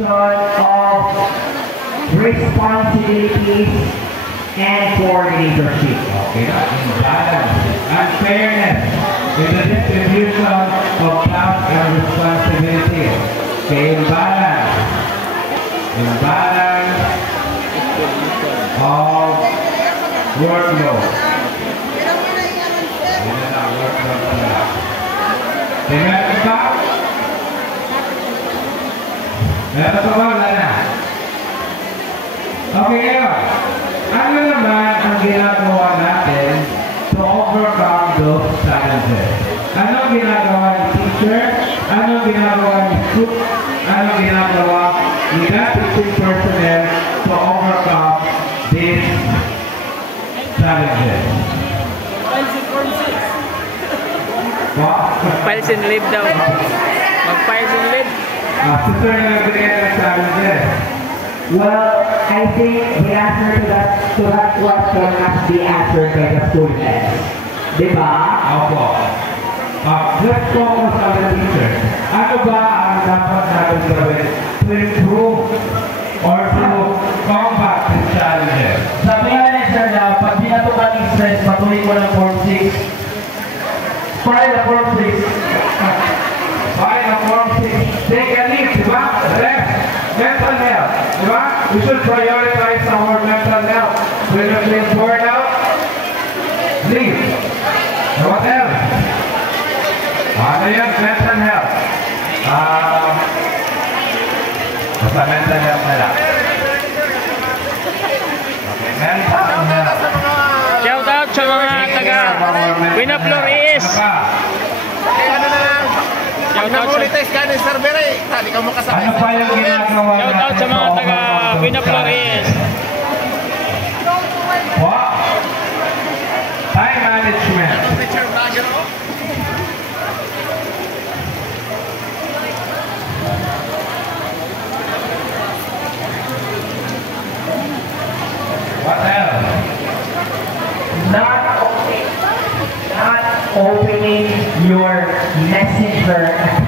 of responsibilities and coordinatorship. Okay, balance and fairness in the distribution of tasks and responsibilities. Okay, balance of workload. Meron ba? Meron ba? Wala na. Okay, ngayon. Ano naman ang ginagawa natin to overcome those challenges? Anong ginagawa ni teacher? Anong ginagawa ni school? Anong ginagawa ni that teaching personnel to overcome these challenges? Mag-files and leave daw. Mag-files and leave. Sister na nagbigay ng challenges. Well, I think the answer to that question must be answered by the students. Diba? Opo. Let's focus on the teacher. Ano ba ang dapat natin gawin to improve or to combat these challenges? Sabi nga na sir na pag di na ito kaming stress, patuloy ko ng Form 6. File the Form 6. File the Form 6. Take a leave, diba? Rest. Mental health, diba? We should prioritize our mental health. When you feel bored out, leave. What else? Ano yan? Mental health. Basta mental health na lang. Okay, mental health. Shout out sa mga taga Winaflor East. Shout out sa Ano pa yung ginagawa natin? Shout out sa mga taga Winaflor East. Wow! Time management. What else? Not opening your messenger account